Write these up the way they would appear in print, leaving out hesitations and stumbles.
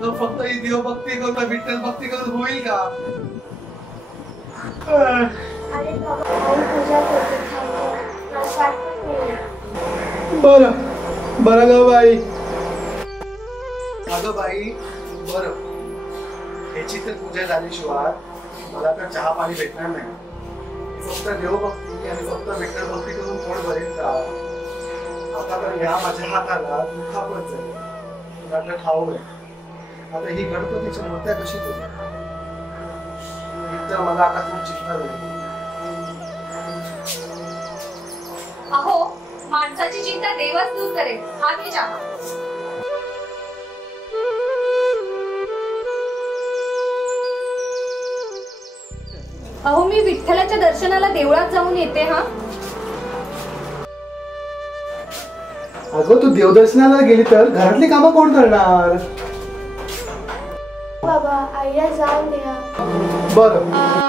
तर फक्त ही देवभक्ती करून विठ्ठल भक्ती करून होईल का? बरं बरं ग बाई. अगं बाई बरं, ह्याची तर पूजा झाल्याशिवाय मला तर चहा पाणी भेटणार नाही. फक्त देवभक्ती आणि फक्त विठ्ठल भक्ती करून कोण बरेल का? आता तर ह्या माझ्या हाताला दुखापत झाली. तुला ठाऊक आहे आता ही गणपतीची मूर्त्या कशी करू? तर मला आता खूप चिंता झाली. अहो, माणसाची चिंता देवच दूर करेल. हा घे चहा. अहो, मी विठ्ठलाच्या दर्शनाला देवळात जाऊन येते. हा अगं तू देवदर्शनाला गेली तर घरातली कामं कोण करणार? बाबा आईला जाऊन द्या. बरं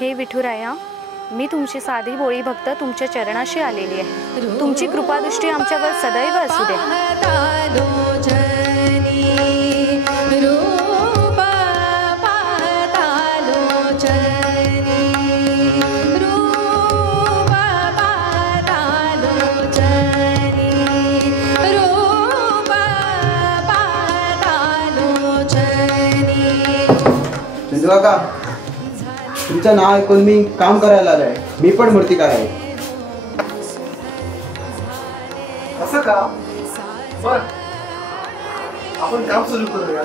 हे विठुराया, मी तुमची साधी भोळी भक्त तुमच्या चरणाशी आलेली आहे. तुमची कृपादृष्टी आमच्यावर सदैव असू दे. चंद्रकाका, तुमचं नाव ऐकून मी काम करायला आलोय. मी पण मूर्तिकार आहे. असं का? बर, आपण काम सुरू करूया.